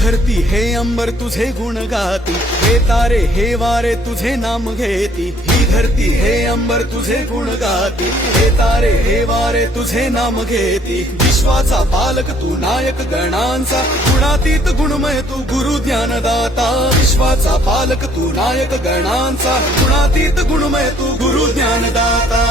धरती हे अंबर तुझे गुण गाती, हे तारे हे वारे तुझे नाम घेती। ही धरती हे अंबर तुझे गुण गाती, हे तारे हे वारे तुझे नाम घेती। विश्वाचा पालक तू नायक गणांचा, गुणातीत गुणमय तू गुरु ज्ञानदाता। विश्वाचा पालक तू नायक गणांचा, गुणातीत गुणमय तू गुरु ज्ञानदाता।